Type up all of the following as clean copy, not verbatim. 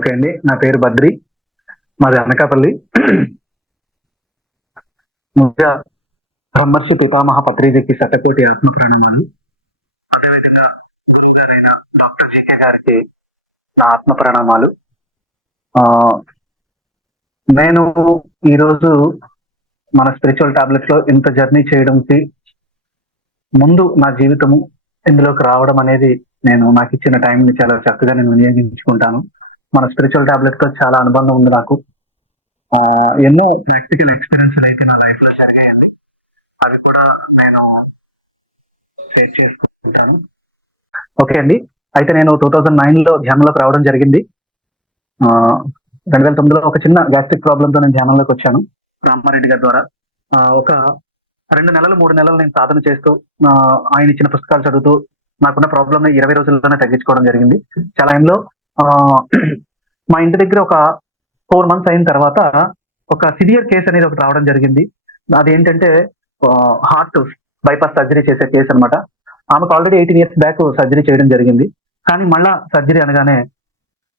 Okay అండి. నా పేరు బద్రి. మాది అనకాపల్లి. ముందుగా బ్రహ్మర్షి పితామహ పత్రిజీకి శతకోటి ఆత్మ ప్రణామాలు. అదేవిధంగా గురువు గారైన డాక్టర్ జీకే గారికి నా ఆత్మ ప్రణామాలు. నేను ఈరోజు మన స్పిరిచువల్ టాబ్లెట్ లో ఇంత జర్నీ చేయడంకి ముందు నా జీవితము ఇందులోకి రావడం అనేది నాకు ఇచ్చిన టైంని చాలా చక్కగా నేను వినియోగించుకుంటాను. మన స్పిరిచువల్ టాబ్లెట్ తో చాలా అనుబంధం ఉంది నాకు. ఎన్నో ప్రాక్టికల్ ఎక్స్పీరియన్స్ అయితే నా లైఫ్ లో జరిగాయండి. అవి కూడా నేను షేర్ చేసుకుంటాను. ఓకే అండి. అయితే నేను 2009 లో ధ్యానంలోకి రావడం జరిగింది. 2009లో ఒక చిన్న గ్యాస్ట్రిక్ ప్రాబ్లంతో నేను ధ్యానంలోకి వచ్చాను రామారెడ్డి గారి ద్వారా. ఒక 2 నెలలు 3 నెలలు నేను సాధన చేస్తూ ఆయన ఇచ్చిన పుస్తకాలు చదువుతూ నాకున్న ప్రాబ్లమ్ 20 రోజుల్లోనే తగ్గించుకోవడం జరిగింది. చాలా టైంలో మా ఇంటి దగ్గర ఒక 4 months అయిన తర్వాత ఒక సివియర్ కేసు అనేది ఒకటి రావడం జరిగింది. అదేంటంటే హార్ట్ బైపాస్ సర్జరీ చేసే కేసు అనమాట. ఆమెకు ఆల్రెడీ 18 years బ్యాక్ సర్జరీ చేయడం జరిగింది. కానీ మళ్ళా సర్జరీ అనగానే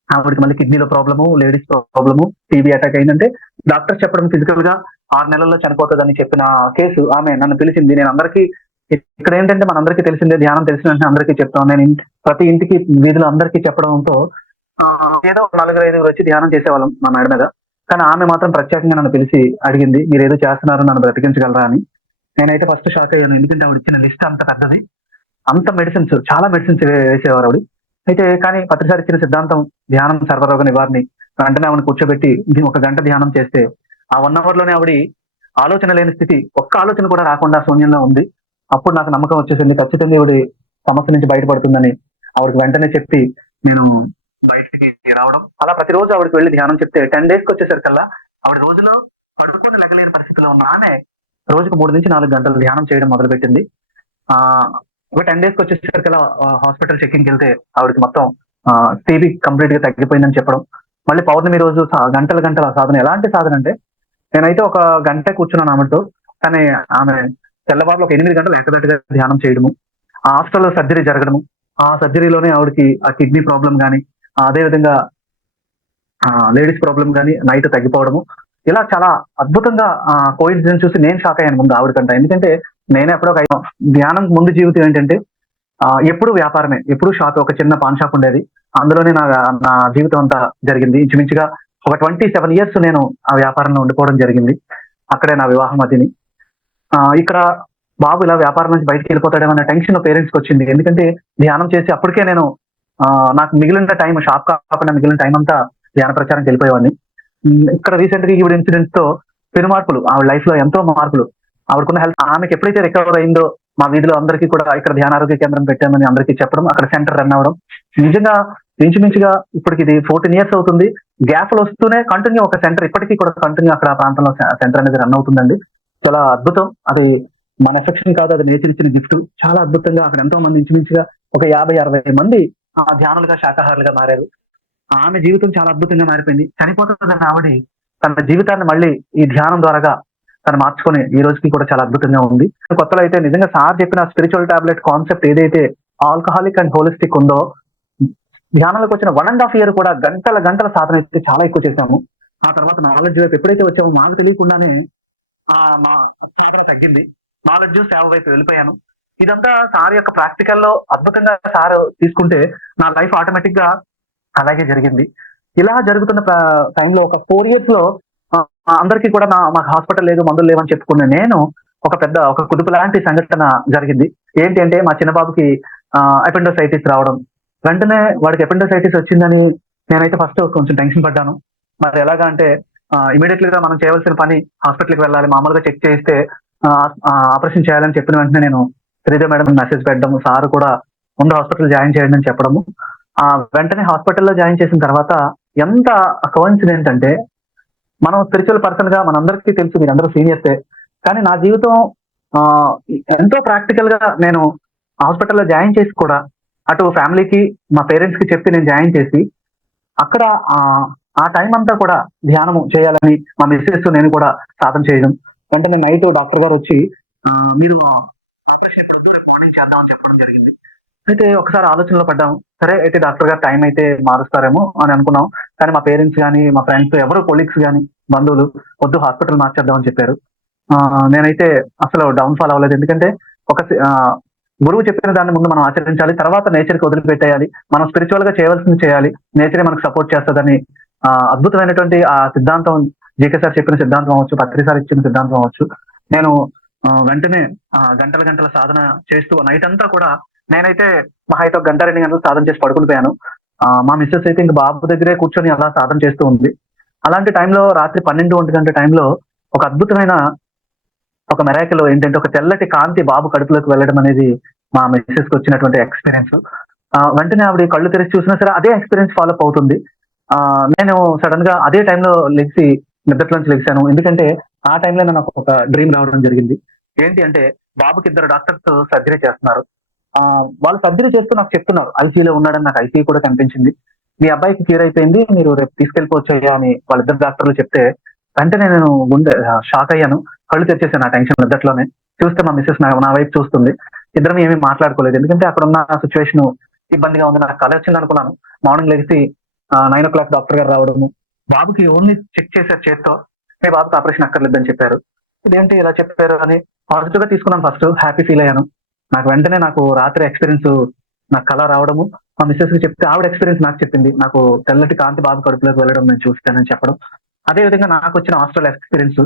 ఆవిడకి మళ్ళీ కిడ్నీలో problem, ladies problem, TB attack అయిందంటే డాక్టర్ చెప్పడం ఫిజికల్ గా 6 నెలల్లో చనిపోతుందని చెప్పిన కేసు ఆమె నన్ను పిలిచింది. నేను అందరికీ ఇక్కడ ఏంటంటే మనందరికీ తెలిసిందే, ధ్యానం తెలిసిన వెంటనే అందరికీ చెప్తాం. నేను ప్రతి ఇంటికి వీధిలో అందరికీ చెప్పడంతో ఏదో 4-5 వచ్చి ధ్యానం చేసేవాళ్ళం మా మేడ మీద. కానీ ఆమె మాత్రం ప్రత్యేకంగా నన్ను పిలిచి అడిగింది, మీరు ఏదో చేస్తున్నారు, నన్ను బ్రతికించగలరా అని. నేనైతే ఫస్ట్ షాక్ అయ్యాను. ఎందుకంటే ఆవిడ ఇచ్చిన లిస్ట్ అంత పెద్దది, అంత మెడిసిన్స్, చాలా మెడిసిన్స్ వేసేవారు ఆవిడ. అయితే కానీ పత్రిసారి ఇచ్చిన సిద్ధాంతం ధ్యానం సర్వరోగ నివారణి. వెంటనే ఆవిడ కూర్చోబెట్టి 1 గంట ధ్యానం చేస్తే ఆ 1 hour లోనే ఆవిడ ఆలోచన లేని స్థితి, ఒక్క ఆలోచన కూడా రాకుండా శూన్యంలో ఉంది. అప్పుడు నాకు నమ్మకం వచ్చేసింది, ఖచ్చితంగా ఆవిడ సమస్య నుంచి బయటపడుతుందని. ఆవిడకి వెంటనే చెప్పి నేను బయటికి రావడం. అలా ప్రతిరోజు ఆవిడకి వెళ్ళి ధ్యానం చెప్తే 10 days వచ్చేసరికల్లా ఆవిడ రోజులో పడుకొని లెగలేని పరిస్థితిలో ఉన్న ఆమె రోజుకు 3 నుంచి 4 గంటలు ధ్యానం చేయడం మొదలుపెట్టింది. ఒక 10 days వచ్చేసరికల్లా హాస్పిటల్ చెక్కింగ్కి వెళ్తే ఆవిడకి మొత్తం టీబీ కంప్లీట్ గా తగ్గిపోయిందని చెప్పడం. మళ్ళీ పౌర్ణమి రోజు గంటల సాధన. ఎలాంటి సాధన అంటే నేనైతే ఒక గంట కూర్చున్నాను ఆమెతో, కానీ ఆమె తెల్లవారులో ఒక 8 గంటలు ఏకదట్టుగా ధ్యానం చేయడము. ఆ హాస్పిటల్లో సర్జరీ జరగడము, ఆ సర్జరీలోనే ఆవిడకి ఆ కిడ్నీ ప్రాబ్లం కానీ, అదేవిధంగా లేడీస్ ప్రాబ్లం కానీ నైట్ తగ్గిపోవడము. ఇలా చాలా అద్భుతంగా కోయిన్సిడెన్స్ చూసి నేను షాక్ అయ్యాను ముందు ఆవిడకంట. ఎందుకంటే నేనే ఎప్పుడో ధ్యానం ముందు జీవితం ఏంటంటే ఎప్పుడు వ్యాపారమే, ఎప్పుడు షాప్. ఒక చిన్న పాన్ షాప్ ఉండేది, అందులోనే నా జీవితం అంతా జరిగింది. ఇంచుమించుగా ఒక 27 years నేను ఆ వ్యాపారంలో ఉండిపోవడం జరిగింది. అక్కడే నా వివాహం అదిని. ఇక్కడ బాబు ఇలా వ్యాపారం నుంచి బయటకు వెళ్ళిపోతాడేమన్న టెన్షన్ పేరెంట్స్కి వచ్చింది. ఎందుకంటే ధ్యానం చేసి అప్పటికే నేను నాకు మిగిలిన టైం, షాప్ కాకుండా మిగిలిన టైం అంతా ధ్యాన ప్రచారంకి వెళ్ళిపోయేవాడిని. ఇక్కడ రీసెంట్ గా ఈవిడ ఇన్సిడెంట్స్ తో పెను మార్పులు, ఆవిడ లైఫ్ లో ఎంతో మార్పులు. ఆవిడకున్న హెల్త్, ఆమెకి ఎప్పుడైతే రికవర్ అయిందో మా వీధిలో అందరికీ కూడా ఇక్కడ ధ్యాన ఆరోగ్య కేంద్రం పెట్టామని అందరికీ చెప్పడం, అక్కడ సెంటర్ రన్ అవ్వడం. నిజంగా ఇంచుమించుగా ఇప్పటికి ఇది 14 years అవుతుంది. గ్యాప్లు వస్తూనే కంటిన్యూ ఒక సెంటర్ ఇప్పటికీ కూడా కంటిన్యూ అక్కడ ఆ ప్రాంతంలో సెంటర్ అనేది రన్ అవుతుందండి. చాలా అద్భుతం. అది మన ఎఫెక్షన్ కాదు, అది నేచర్ ఇచ్చిన గిఫ్ట్. చాలా అద్భుతంగా అక్కడ ఎంతో మంది, ఇంచుమించుగా ఒక 50-60 మంది ధ్యానులుగా, శాకాహారులుగా మారారు. ఆమె జీవితం చాలా అద్భుతంగా మారిపోయింది. చనిపోతుందని ఆవిడ తన జీవితాన్ని మళ్ళీ ఈ ధ్యానం ద్వారాగా తను మార్చుకొని ఈ రోజుకి కూడా చాలా అద్భుతంగా ఉంది. కొత్తలో అయితే నిజంగా సార్ చెప్పిన స్పిరిచువల్ టాబ్లెట్ కాన్సెప్ట్ ఏదైతే ఆల్కహాలిక్ అండ్ హోలిస్టిక్ ఉందో, ధ్యానంలోకి వచ్చిన 1.5 year కూడా గంటల సాధన అయితే చాలా ఎక్కువ చేశాము. ఆ తర్వాత నాలెడ్జ్ వైపు ఎప్పుడైతే వచ్చామో మాకు తెలియకుండానే మా సాధన తగ్గింది. నాలెడ్జ్, సేవ వైపు వెళ్ళిపోయాను. ఇదంతా సార్ యొక్క ప్రాక్టికల్ లో అద్భుతంగా సార్ తీసుకుంటే నా లైఫ్ ఆటోమేటిక్ గా అలాగే జరిగింది. ఇలా జరుగుతున్న టైంలో ఒక 4 years లో అందరికీ కూడా మాకు హాస్పిటల్ లేదు, మందులు లేవని చెప్పుకున్న నేను ఒక కుదుపు లాంటి సంఘటన జరిగింది. ఏంటి అంటే మా చిన్న బాబుకి అపెండోసైటిస్ రావడం. వెంటనే వాడికి అపెండోసైటిస్ వచ్చిందని నేనైతే ఫస్ట్ కొంచెం టెన్షన్ పడ్డాను. మరి ఎలాగా అంటే ఇమీడియట్లీగా మనం చేయవలసిన పని హాస్పిటల్కి వెళ్ళాలి. మామూలుగా చెక్ చేస్తే ఆపరేషన్ చేయాలని చెప్పిన వెంటనే నేను శ్రీదేవి మేడం మెసేజ్ పెట్టడం, సార్ కూడా ముందు హాస్పిటల్ జాయిన్ చేయండి అని చెప్పడము. వెంటనే హాస్పిటల్లో జాయిన్ చేసిన తర్వాత ఎంత కోఇన్సిడెంట్ అంటే, మనం స్పిరిచువల్ పర్సన్ గా మనందరికీ తెలుసు, మీరందరూ సీనియర్సే, కానీ నా జీవితం ఎంతో ప్రాక్టికల్ గా నేను హాస్పిటల్లో జాయిన్ చేసి కూడా అటు ఫ్యామిలీకి, మా పేరెంట్స్ కి చెప్పి నేను జాయిన్ చేసి అక్కడ ఆ టైం అంతా కూడా ధ్యానము చేయాలని మా మిస్సెస్ నేను కూడా సాధన చేయడం. వెంటనే నైట్ డాక్టర్ గారు వచ్చి మీరు ఆపరేషన్ ఎప్పుడు మార్నింగ్ చేద్దామని చెప్పడం జరిగింది. అయితే ఒకసారి ఆలోచనలో పడ్డాం. సరే అయితే డాక్టర్ గారు టైం అయితే మారుస్తారేమో అని అనుకున్నాం. కానీ మా పేరెంట్స్ గాని, మా ఫ్రెండ్స్ ఎవరు కొలీగ్స్ గాని, బంధువులు వద్దు హాస్పిటల్ మార్చేద్దాం అని చెప్పారు. నేనైతే అసలు డౌన్ ఫాల్ అవ్వలేదు. ఎందుకంటే ఒక గురువు చెప్పిన దాన్ని ముందు మనం ఆచరించాలి. తర్వాత నేచర్‌కి వదిలిపెట్టేయాలి. మనం స్పిరిచ్యువల్‌గా చేయవలసింది చేయాలి. నేచరే మనకు సపోర్ట్ చేస్తదని అద్భుతమైనటువంటి ఆ సిద్ధాంతం జీకే సార్ చెప్పిన సిద్ధాంతం అవ్వచ్చు, పత్రి సార్ ఇచ్చిన సిద్ధాంతం అవ్వచ్చు. నేను వెంటనే గంటల గంటల సాధన చేస్తూ నైట్ అంతా కూడా నేనైతే మహా అయితే ఒక గంట, 2 గంటలు సాధన చేసి పడుకొని పోయాను. మా మిసెస్ అయితే ఇంక బాబు దగ్గరే కూర్చొని అలా సాధన చేస్తూ ఉంది. అలాంటి టైంలో రాత్రి 12, 1 గంట టైంలో ఒక అద్భుతమైన ఒక మిరాకిల్ ఏంటంటే ఒక తెల్లటి కాంతి బాబు కడుపులోకి వెళ్ళడం అనేది మా మిసెస్‌కి వచ్చినటువంటి ఎక్స్‌పీరియన్స్. వెంటనే ఆవిడ కళ్ళు తెరిచి చూసినా సరే అదే ఎక్స్‌పీరియన్స్ ఫాలో అప్ అవుతుంది. నేను సడెన్‌గా అదే టైంలో లెగిసి నిద్రలోంచి లెగిసాను. ఎందుకంటే ఆ టైంలోనే నాకు ఒక డ్రీమ్ రావడం జరిగింది. ఏంటి అంటే బాబుకి ఇద్దరు డాక్టర్స్ సర్జరీ చేస్తున్నారు. వాళ్ళు సర్జరీ చేస్తూ నాకు చెప్తున్నారు. ఐసీయూలో ఉన్నాడని నాకు ఐసీయూ కూడా కనిపించింది. మీ అబ్బాయికి క్యూర్ అయిపోయింది. మీరు రేపు తీసుకెళ్ళిపోవచ్చయ్యా అని వాళ్ళిద్దరు డాక్టర్లు చెప్తే వెంటనే నేను గుండె షాక్ అయ్యాను. కళ్ళు తెరిచేసాను ఆ టెన్షన్ నిద్దట్లోనే. చూస్తే మా మిసెస్ నా వైపు చూస్తుంది. ఇద్దరం ఏమీ మాట్లాడుకోలేదు. ఎందుకంటే అక్కడున్న సిట్యుయేషన్ ఇబ్బందిగా ఉంది. నాకు కల వచ్చిందనుకున్నాను. మార్నింగ్ లెగిసి 9:00 డాక్టర్ గారు రావడము. బాబుకి ఓన్లీ చెక్ చేశారు చేత్తో. మీ బాబుకి ఆపరేషన్ అక్కర్లేదని చెప్పారు. ఇదేంటి ఇలా చెప్పారు అని పాజిటివ్‌గా తీసుకున్నాను ఫస్ట్. హ్యాపీ ఫీల్ అయ్యాను. నాకు రాత్రి ఎక్స్‌పీరియన్స్ నాకు కల రావడము, మా మిసెస్‌కి చెప్తే ఆవిడ ఎక్స్‌పీరియన్స్ నాకు చెప్పింది. నాకు తెల్లటి కాంతి బాబు కడుపులోకి వెళ్ళడం నేను చూసానని చెప్పడం. అదే విధంగా నాకొచ్చిన హాస్టల్ ఎక్స్‌పీరియన్స్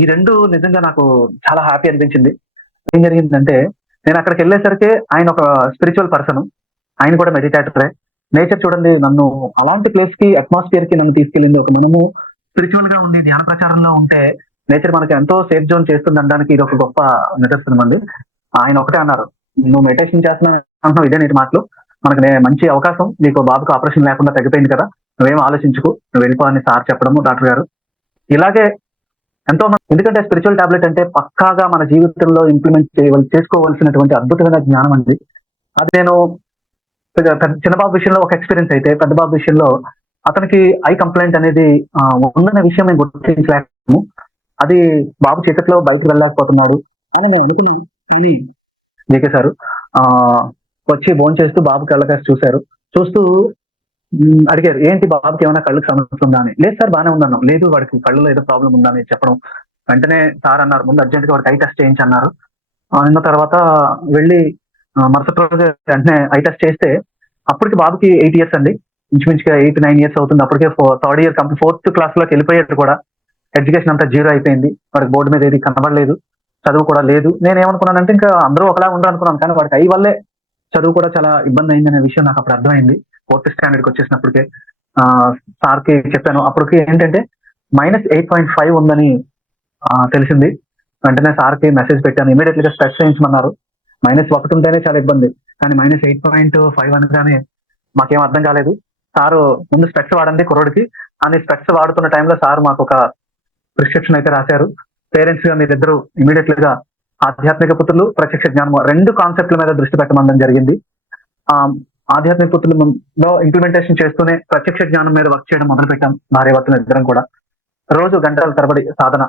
ఈ 2 నిజంగా నాకు చాలా హ్యాపీ అనిపించింది. ఏం జరిగిందంటే నేను అక్కడికెళ్ళేసరికి ఆయన ఒక స్పిరిచ్యువల్ పర్సన్. ఆయన కూడా మెడిటేటరే. నేచర్ చూడండి నన్ను అలాంటి ప్లేస్‌కి అట్మాస్ఫియర్‌కి నన్ను తీసుకెళ్ళింది. మనము స్పిరిచ్యువల్‌గా ఉండి ధ్యాన ప్రచారంలో ఉంటే నేచర్ మనకి ఎంతో సేఫ్ జోన్ చేస్తుందనడానికి ఇదొక గొప్ప నిదర్శనం అండి. ఆయన ఒకటే అన్నారు. "నువ్వు మెడిటేషన్ చేస్తున్నావు అంటున్నావు ఇదే నీటి మాటలు. మనకు మంచి అవకాశం. నీకు బాబుకి ఆపరేషన్ లేకుండా తగ్గిపోయింది కదా! నువ్వేం ఆలోచించకు. నువ్వు వెళ్ళిపో" అని సార్ చెప్పడము డాక్టర్ గారు. ఇలాగే ఎంతో మంది ఎందుకంటే స్పిరిచ్యువల్ టాబ్లెట్ అంటే పక్కాగా మన జీవితంలో ఇంప్లిమెంట్ చేసుకోవాల్సినటువంటి అద్భుతమైన జ్ఞానం అండి. అది నేను చిన్న బాబు విషయంలో ఒక ఎక్స్‌పీరియన్స్ అయితే, పెద్ద బాబు విషయంలో అతనికి ఐ కంప్లెయింట్ అనేది ఉందన్న విషయం మేము గుర్తించలేకపోయాము. అది బాబు చీకట్లో బయటకి వెళ్ళలేకపోతున్నాడు అని మేము అనుకున్నాం. కానీ జేకే సారు వచ్చి భోంచేస్తూ బాబు కళ్ళకేసి చూసారు. చూస్తూ అడిగారు, "ఏంటి బాబుకి ఏమైనా కళ్ళకి సమస్య ఉందా" అని. "లేదు సార్ బానే ఉందన్నాం." "లేదు వాడికి కళ్ళులో ఏదో ప్రాబ్లమ్ ఉందని" చెప్పడం. వెంటనే సార్ అన్నారు, "ముందు అర్జెంట్‌గా వాడికి ఐ టెస్ట్ చేయించన్నారు." అన్న తర్వాత వెళ్ళి మరుసటి రోజు వెంటనే ఐ టెస్ట్ చేస్తే అప్పటికి బాబుకి 8 ఇయర్స్ అండి. ఇంచుమించుగా 8, 9 ఇయర్స్ అవుతుంది. అప్పటికే థర్డ్ ఇయర్ ఫోర్త్ క్లాస్‌లోకి వెళ్ళిపోయాడు కూడా. ఎడ్యుకేషన్ అంతా జీరో అయిపోయింది. వాడికి బోర్డ్ మీద ఏది కనబడలేదు. చదువు కూడా లేదు. నేనేమనుకున్నానంటే ఇంకా అందరూ ఒకలా ఉండరు అనుకున్నాను. కానీ వాడికి ఐ వల్లే చదువు కూడా చాలా ఇబ్బంది అయిందనే విషయం నాకు అప్పుడు అర్థమైంది. ఫోర్త్ స్టాండర్డ్‌కి వచ్చేసినప్పటికే. సార్‌కి చెప్పాను. అప్పటికి ఏంటంటే -8.5 ఉందని తెలిసింది. వెంటనే సార్‌కి మెసేజ్ పెట్టాను. ఇమ్మీడియేట్‌లీగా స్పెక్స్ ఏయించమన్నారు. -1 ఉంటేనే చాలా ఇబ్బంది. కానీ -8.5 అనగానే మాకేం అర్థం కాలేదు. సారు ముందు స్పెక్స్ వాడండి కుర్రోడికి అని స్పెక్స్ వాడుతున్న టైంలో సార్ మాకొక ప్రిస్క్రిప్షన్ అయితే రాశారు. పేరెంట్స్‌గా మీరిద్దరూ ఇమ్మీడియేట్‌లీగా ఆధ్యాత్మిక పుత్రులు, ప్రత్యక్ష జ్ఞానము 2 కాన్సెప్ట్‌ల మీద దృష్టి పెట్టమనడం జరిగింది. ఆధ్యాత్మిక పుత్రులలో ఇంప్లిమెంటేషన్ చేస్తూనే ప్రత్యక్ష జ్ఞానం మీద వర్క్ చేయడం మొదలుపెట్టాం. భార్యాభర్తలు ఇద్దరం కూడా. రోజు గంటల తరబడి సాధన.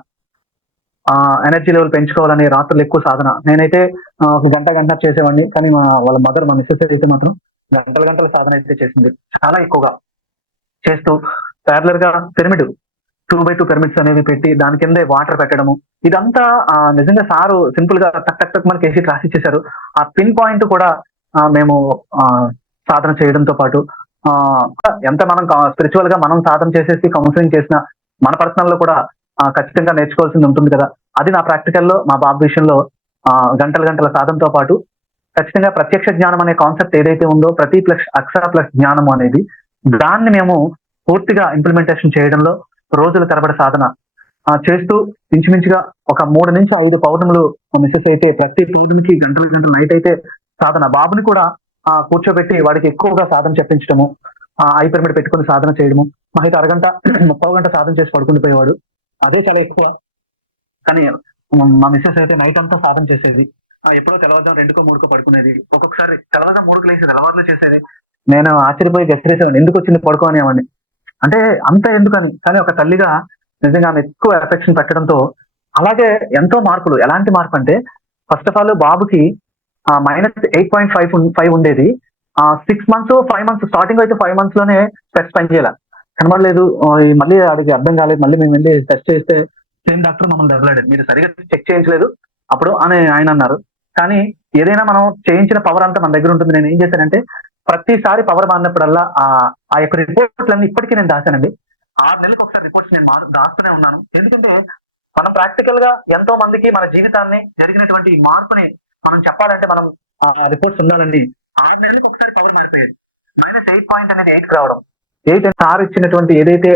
ఎనర్జీ లెవెల్ పెంచుకోవాలని రాత్రులు ఎక్కువ సాధన. నేనైతే ఒక గంట చేసేవాడిని. కానీ వాళ్ళ మదర్ మా మిసెస్ అయితే మాత్రం గంటల సాధన అయితే చేసింది. చాలా ఎక్కువగా చేస్తూ ప్యారలల్‌గా పిరమిడ్ 2/2 పిరమిడ్స్ అనేవి పెట్టి దాని కిందే వాటర్ పెట్టడము. ఇదంతా నిజంగా సారు సింపుల్‌గా టక్ టక్ టక్ మనకేసి రాసిచ్చేసారు. ఆ పిన్ పాయింట్ కూడా మేము సాధన చేయడంతో పాటు ఎంత మనం స్పిరిచ్యువల్‌గా మనం సాధన చేసేసి కౌన్సెలింగ్ చేసినా మన పర్సనల్‌లో కూడా ఖచ్చితంగా నేర్చుకోవాల్సింది ఉంటుంది కదా! అది నా ప్రాక్టికల్‌లో మా బాబు విషయంలో గంటల సాధనతో పాటు ఖచ్చితంగా ప్రత్యక్ష జ్ఞానం అనే కాన్సెప్ట్ ఏదైతే ఉందో ప్రతి ప్లస్ అక్షర ప్లస్ జ్ఞానము అనేది దాన్ని మేము పూర్తిగా ఇంప్లిమెంటేషన్ చేయడంలో రోజుల తరబడి సాధన చేస్తూ ఇంచుమించుగా ఒక 3-5 పౌర్ణములు మిసెస్ అయితే ప్రతి పౌర్ణమికి గంటలు నైట్ అయితే సాధన. బాబుని కూడా కూర్చోబెట్టి వాడికి ఎక్కువగా సాధన చెప్పించడము. ఐ పిరమిడ్ పెట్టుకొని సాధన చేయడము. అయితే అరగంట, ముప్పావు గంట సాధన చేసి పడుకుని పోయేవాడు. అదే చాలా ఎక్కువ. కానీ మా మిసెస్ అయితే నైట్ అంతా సాధన చేసేది. ఎప్పుడో తెల్లవారుజామున 2కో, 3కో పడుకునేది. ఒక్కొక్కసారి తెల్లవారుజామున 3కి లేసేది. తెల్లవారులు చేసేది. నేను ఆశ్చర్యపోయి గెస్టిరేసేవాడిని. ఎందుకొచ్చింది పడుకో అనేవాడిని. అంటే అంత ఎందుకని. కానీ ఒక తల్లిగా నిజంగా ఆమె ఎక్కువ ఎఫెక్షన్ పెట్టడంతో అలాగే ఎంతో మార్పులు. ఎలాంటి మార్పు అంటే ఫస్ట్ ఆఫ్ ఆల్ బాబుకి -8.5 ఉండేది. 6 మంత్స్, 5 మంత్స్ స్టార్టింగ్ అయితే 5 మంత్స్ లోనే స్పెక్స్ పనిచేయల. కనబడలేదు. మళ్ళీ ఆడికి అర్థం కాలేదు. మళ్ళీ మేము వెళ్ళి టెస్ట్ చేస్తే సేమ్ డాక్టర్ మమ్మల్ని దెబ్బలాడాడు. మీరు సరిగ్గా చెక్ చేయించలేదు అప్పుడు అని ఆయన అన్నారు. కానీ ఏదైనా మనం చేయించిన పవర్ అంతా మన దగ్గర ఉంటుంది. నేను ఏం చేశానంటే ప్రతిసారి పవర్ మారినప్పుడల్లా ఆ యొక్క రిపోర్ట్లన్నీ ఇప్పటికీ నేను దాచానండి. 6 నెలలకు ఒకసారి రిపోర్ట్స్ నేను దాస్తూనే ఉన్నాను. ఎందుకంటే మనం ప్రాక్టికల్ గా ఎంతో మందికి మన జీవితాన్ని జరిగినటువంటి ఈ మార్పుని మనం చెప్పాలంటే మనం రిపోర్ట్స్ ఉండాలండి. 6 నెలలకు ఒకసారి పవర్ మారిపోయేది. -8 పాయింట్ అనేది 8 రావడం. 8 సార్ ఇచ్చినటువంటి ఏదైతే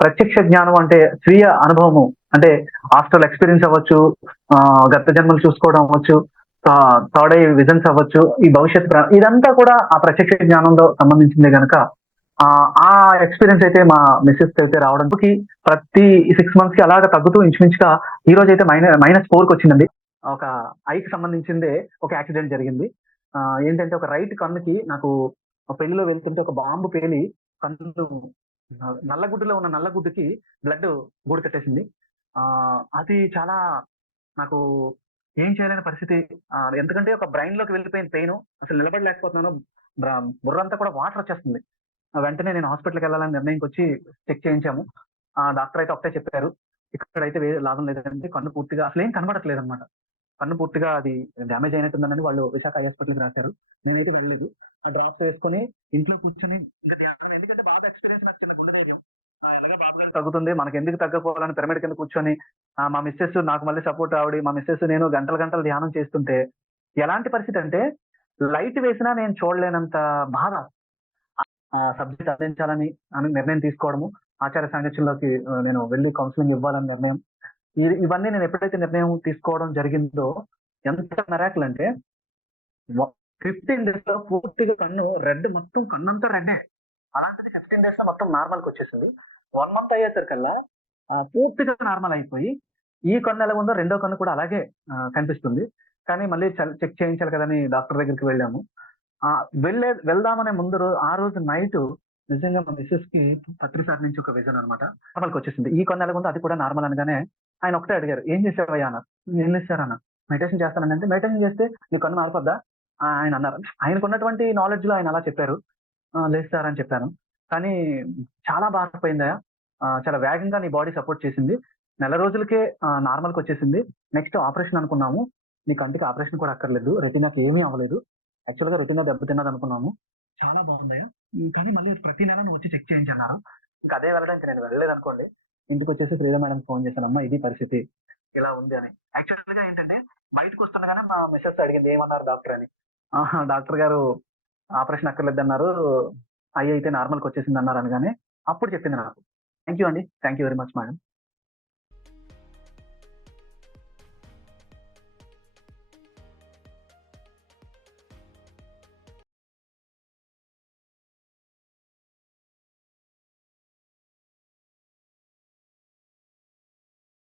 ప్రత్యక్ష జ్ఞానం అంటే స్వీయ అనుభవము అంటే హాస్టల్ ఎక్స్పీరియన్స్ అవ్వచ్చు, గత జన్మలు చూసుకోవడం అవ్వచ్చు, థర్డ్ ఐ విజన్స్ అవ్వచ్చు, ఈ భవిష్యత్ ఇదంతా కూడా ఆ ప్రత్యక్ష జ్ఞానంలో సంబంధించింది కనుక ఆ ఎక్స్పీరియన్స్ అయితే మా మిస్సెస్ అయితే రావడానికి ప్రతి 6 మంత్స్ కి అలాగా తగ్గుతూ ఇంచుమించుగా ఈ రోజు అయితే -4కి వచ్చిందండి. ఒక ఐకి సంబంధించిందే ఒక యాక్సిడెంట్ జరిగింది. ఏంటంటే ఒక రైట్ కన్నుకి నాకు పెళ్లిలో వెళ్తుంటే ఒక బాంబు పేలి కన్ను నల్లగుడ్డులో ఉన్న నల్లగుడ్డుకి బ్లడ్ గూడు కట్టేసింది. అది చాలా నాకు ఏం చేయలేని పరిస్థితి. ఎందుకంటే ఒక బ్రెయిన్ లోకి వెళ్ళిపోయిన పెయిన్ అసలు నిలబడలేకపోతున్నాను. బుర్రంతా కూడా వాటర్ వచ్చేస్తుంది. వెంటనే నేను హాస్పిటల్కి వెళ్ళాలని నిర్ణయంకి వచ్చి చెక్ చేయించాము. డాక్టర్ అయితే ఒకటే చెప్పారు, ఇక్కడైతే లాభం లేదంటే కన్ను పూర్తిగా అసలు ఏం కనబడట్లేదు అనమాట. కన్ను పూర్తిగా అది డ్యామేజ్ అయినట్టుందని వాళ్ళు విశాఖ హాస్పిటల్కి రాశారు. మేమైతే వెళ్ళలేదు. ఆ డ్రాప్స్ వేసుకొని ఇంట్లో కూర్చొని ఇంకా ధ్యానం, ఎందుకంటే బాబు ఎక్స్పీరియన్స్ నాకు చిన్న గుండె ధైర్యం. ఎలాగో బాబు గారికి తగ్గుతుంది, మనకి ఎందుకు తగ్గపోవాలని పిరమిడ్ కింద కూర్చొని మా మిస్సెస్ నాకు మళ్ళీ సపోర్ట్ ఆవిడ, మా మిస్సెస్ నేను గంటలు గంటలు ధ్యానం చేస్తుంటే ఎలాంటి పరిస్థితి అంటే లైట్ వేసినా నేను చూడలేనంత బాధ. సబ్జెక్ట్ అందించాలని నిర్ణయం తీసుకోవడము, ఆచార్య సాంగత్యంలోకి నేను వెళ్ళి కౌన్సిలింగ్ ఇవ్వాలని నిర్ణయం. ఇవన్నీ నేను ఎప్పుడైతే నిర్ణయం తీసుకోవడం జరిగిందో ఎంత మెరాకిల్ అంటే 15 డేస్ లో పూర్తిగా కన్ను రెడ్, మొత్తం కన్నంతా రెడ్డే. అలాంటిది 15 డేస్ లో మొత్తం నార్మల్కి వచ్చేసింది. 1 మంత్ అయ్యేసరికల్లా పూర్తిగా నార్మల్ అయిపోయి ఈ కన్ను ఎలా ఉందో రెండో కన్ను కూడా అలాగే కనిపిస్తుంది. కానీ మళ్ళీ చెక్ చేయించాలి కదని డాక్టర్ దగ్గరికి వెళ్ళాము. వెళ్దామనే ముందు ఆ రోజు నైట్ నిజంగా మా మిస్సెస్ కి పత్రిసారి నుంచి ఒక విజన్ అనమాట నార్మల్కి వచ్చేసింది. ఈ కన్ను ఎలా ఉందో అది కూడా నార్మల్ అనగానే ఆయన ఒకటే అడిగారు, ఏం చేసావయ్యా అన్నారు. ఏం చేశారన్న, మెడిటేషన్ చేస్తానండి అంటే, మెడిటేషన్ చేస్తే నీ కన్ను మారిపోద్దా ఆయన అన్నారు. ఆయనకు ఉన్నటువంటి నాలెడ్జ్ లో ఆయన అలా చెప్పారు. లేదు సార్ అని చెప్పాను. కానీ చాలా బాధపోయిందయ్యా, చాలా వేగంగా నీ బాడీ సపోర్ట్ చేసింది. నెల రోజులకే నార్మల్కి వచ్చేసింది. నెక్స్ట్ ఆపరేషన్ అనుకున్నాము, నీ కంటికి ఆపరేషన్ కూడా అక్కర్లేదు, రెటీనాకి ఏమీ అవ్వలేదు. యాక్చువల్ గా రెటీనా దెబ్బతిన్నది అనుకున్నాము. చాలా బాగుందయ్యా, కానీ మళ్ళీ ప్రతి నెల నువ్వు వచ్చి చెక్ చేయించన్నారు. ఇంకా అదే వెళ్ళడానికి నేను వెళ్ళలేదు అనుకోండి. ఇంటికి వచ్చేసి శ్రీధ మేడం ఫోన్ చేశాను, అమ్మా ఇది పరిస్థితి ఇలా ఉంది అని. యాక్చువల్ గా ఏంటంటే బయటకు వస్తుండగానే మా మిస్సెస్ అడిగింది ఏమన్నారు డాక్టర్ అని. డాక్టర్ గారు ఆపరేషన్ అక్కర్లేదు అన్నారు, అయితే నార్మల్కి వచ్చేసింది అన్నారు అనగానే అప్పుడు చెప్పింది నాకు. థ్యాంక్ యూ అండి, thank you very much madam.